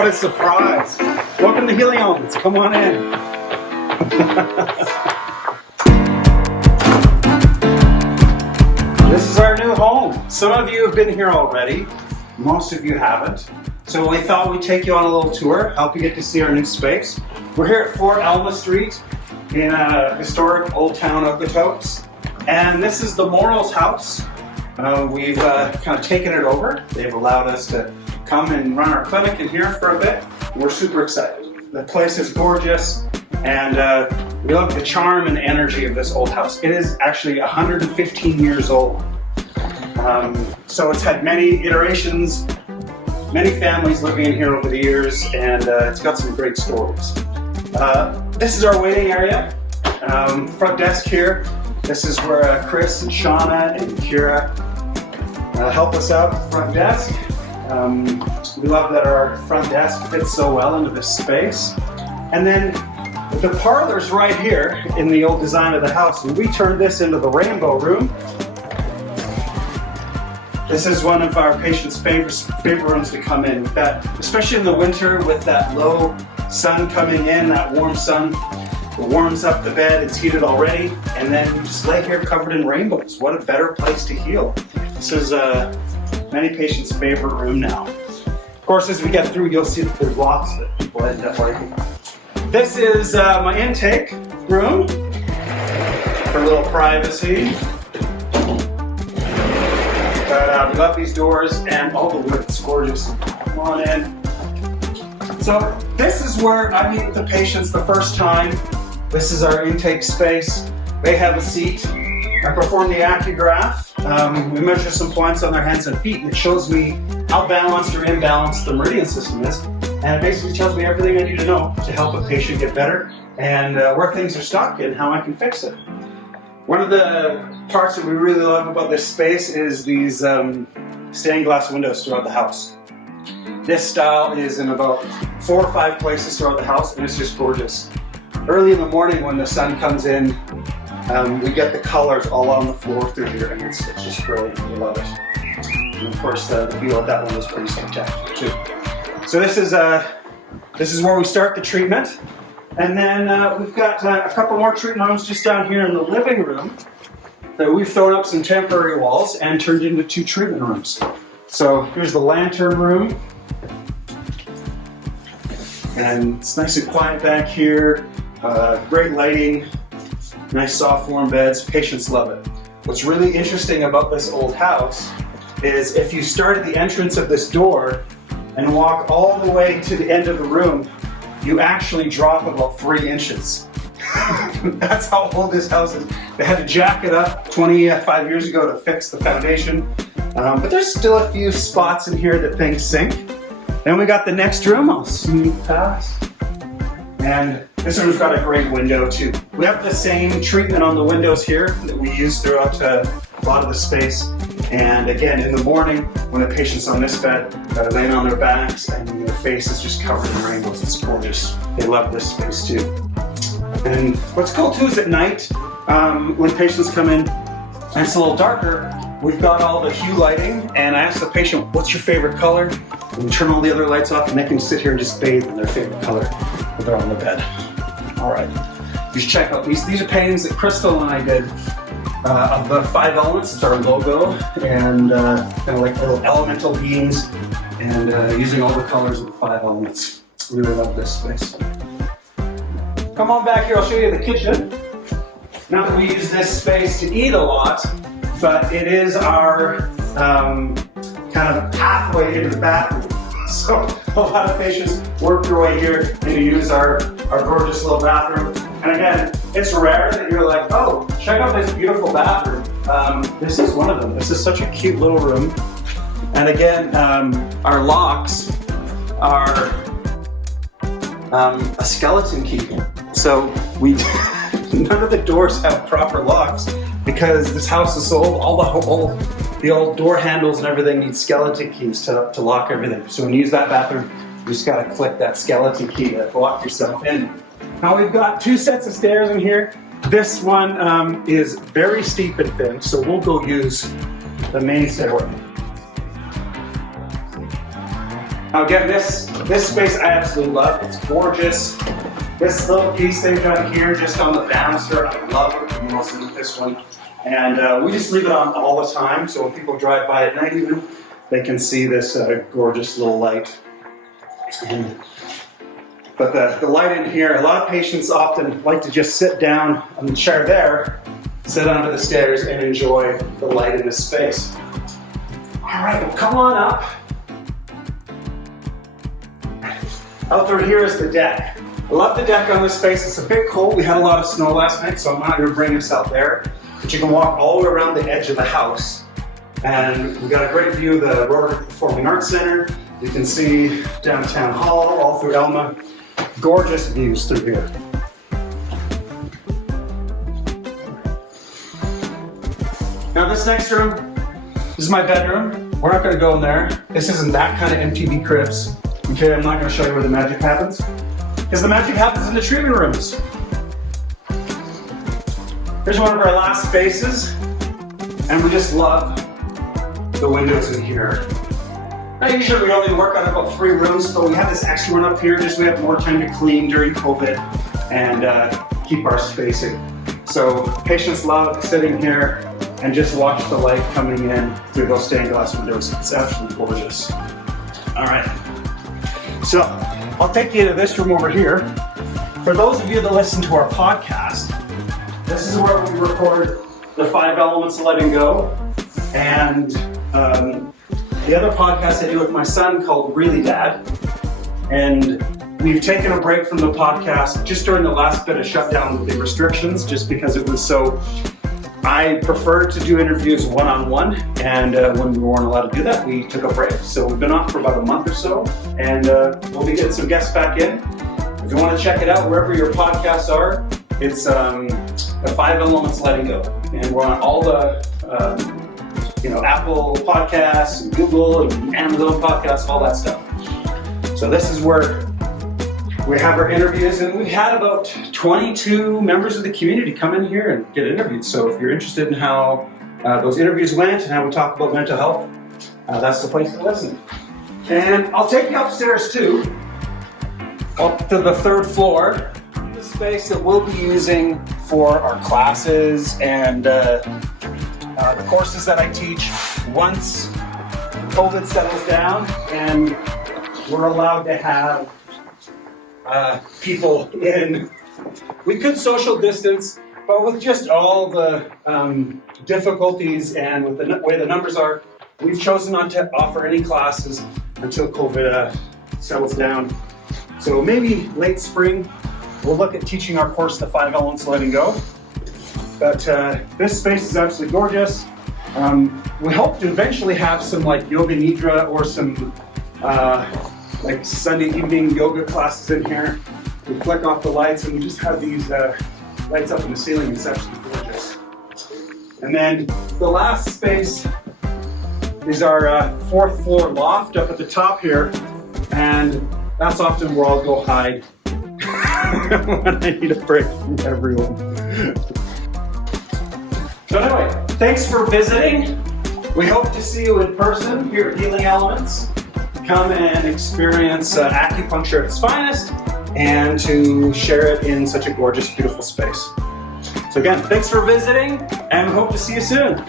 What a surprise. Welcome to Healing Elements. Come on in. This is our new home. Some of you have been here already. Most of you haven't. So we thought we'd take you on a little tour, help you get to see our new space. We're here at 4 Alma Street in historic Olde Towne Okotoks. And this is the Morrow's house. We've kind of taken it over. They've allowed us to come and run our clinic in here for a bit. We're super excited. The place is gorgeous, and we love the charm and energy of this old house. It is actually 115 years old. So it's had many iterations, many families living in here over the years, and it's got some great stories. This is our waiting area. Front desk here. This is where Chris and Shauna and Kira help us out front desk. We love that our front desk fits so well into this space. And then the parlor's right here in the old design of the house, and we turned this into the rainbow room. This is one of our patients' favorite rooms to come in, especially in the winter with that low sun coming in, that warm sun. It warms up the bed, it's heated already, and then you just lay here covered in rainbows. What a better place to heal. This is many patients' favorite room now. Of course, as we get through, you'll see that there's lots that people end up liking. This is my intake room for a little privacy. But we love these doors and all the wood. It's gorgeous. Come on in. So this is where I meet with the patients the first time. This is our intake space. They have a seat. I perform the acugraph. We measure some points on their hands and feet, and it shows me how balanced or imbalanced the meridian system is. And it basically tells me everything I need to know to help a patient get better and where things are stuck and how I can fix it. One of the parts that we really love about this space is these stained glass windows throughout the house. This style is in about 4 or 5 places throughout the house, and it's just gorgeous. Early in the morning when the sun comes in, we get the colors all on the floor through here, and it's just brilliant. We love it. And of course, the view of that one is pretty spectacular too. So this is where we start the treatment. And then we've got a couple more treatment rooms just down here in the living room that we've thrown up some temporary walls and turned into 2 treatment rooms. So here's the lantern room. And it's nice and quiet back here. Great lighting, nice soft warm beds. Patients love it. What's really interesting about this old house is if you start at the entrance of this door and walk all the way to the end of the room, you actually drop about 3 inches. That's how old this house is. They had to jack it up 25 years ago to fix the foundation. But there's still a few spots in here that things sink. Then we got the next room. I'll smooth past. And this room's got a great window too. We have the same treatment on the windows here that we use throughout a lot of the space. And again, in the morning, when the patient's on this bed, they're laying on their backs and their face is just covered in rainbows. It's gorgeous. They love this space too. And what's cool too is at night, when patients come in and it's a little darker, we've got all the hue lighting, and I ask the patient, what's your favorite color? And we turn all the other lights off and they can sit here and just bathe in their favorite color when they're on the bed. All right, just check out these. These are paintings that Crystal and I did of the 5 elements. It's our logo, and kind of like little elemental beings, and using all the colors of the 5 elements. Really love this space. Come on back here, I'll show you the kitchen. Not that we use this space to eat a lot, but it is our kind of pathway into the bathroom. So a lot of patients work their way here and use our gorgeous little bathroom. And again, it's rare that you're like, oh, check out this beautiful bathroom. This is one of them. This is such a cute little room. And again, our locks are a skeleton key. So none of the doors have proper locks because this house is so old. The old door handles and everything need skeleton keys to lock everything. So when you use that bathroom, you just gotta click that skeleton key to lock yourself in. Now we've got 2 sets of stairs in here. This one is very steep and thin, so we'll go use the main stairway. Now again, this space I absolutely love. It's gorgeous. This little piece they've done here just on the banister, I love it. I'm also in this one. And we just leave it on all the time, so when people drive by at night even, they can see this gorgeous little light. But the light in here, a lot of patients often like to just sit down on the chair there, sit under the stairs and enjoy the light in this space. All right, well, come on up. Out through here is the deck. I love the deck on this space. It's a bit cold. We had a lot of snow last night, so I'm not gonna bring us out there. But you can walk all the way around the edge of the house. And we've got a great view of the Rotary Performing Arts Center. You can see downtown Hall, all through Elma. Gorgeous views through here. Now this next room, this is my bedroom. We're not gonna go in there. This isn't that kind of MTV Cribs. Okay, I'm not gonna show you where the magic happens. Because the magic happens in the treatment rooms. Here's one of our last spaces. And we just love the windows in here. Now usually we only work on about 3 rooms, but we have this extra one up here just so we have more time to clean during COVID and keep our spacing. So patients love sitting here and just watch the light coming in through those stained glass windows. It's absolutely gorgeous. All right, so I'll take you to this room over here. For those of you that listen to our podcast, this is where we record the 5 elements of letting go. And the other podcast I do with my son called Really Dad. And we've taken a break from the podcast just during the last bit of shutdown with the restrictions, just because it was so, I prefer to do interviews one-on-one. And when we weren't allowed to do that, we took a break. So we've been off for about a month or so, and we'll be getting some guests back in. If you want to check it out, wherever your podcasts are, it's the 5 Elements Letting Go. And we're on all the Apple Podcasts and Google and Amazon Podcasts, all that stuff. So this is where we have our interviews, and we've had about 22 members of the community come in here and get interviewed. So if you're interested in how those interviews went and how we talk about mental health, that's the place to listen. And I'll take you upstairs too, up to the 3rd floor, the space that we'll be using for our classes and the courses that I teach once COVID settles down and we're allowed to have people in. We could social distance, but with just all the difficulties and with the way the numbers are, we've chosen not to offer any classes until COVID settles down. So maybe late spring, we'll look at teaching our course, The 5 Elements of Letting Go. But this space is absolutely gorgeous. We hope to eventually have some like yoga nidra or some like Sunday evening yoga classes in here. We flick off the lights and we just have these lights up in the ceiling. It's absolutely gorgeous. And then the last space is our 4th floor loft up at the top here. And that's often where I'll go hide when I need a break from everyone. So anyway, thanks for visiting. We hope to see you in person here at Healing Elements. Come and experience acupuncture at its finest and to share it in such a gorgeous, beautiful space. So again, thanks for visiting and we hope to see you soon.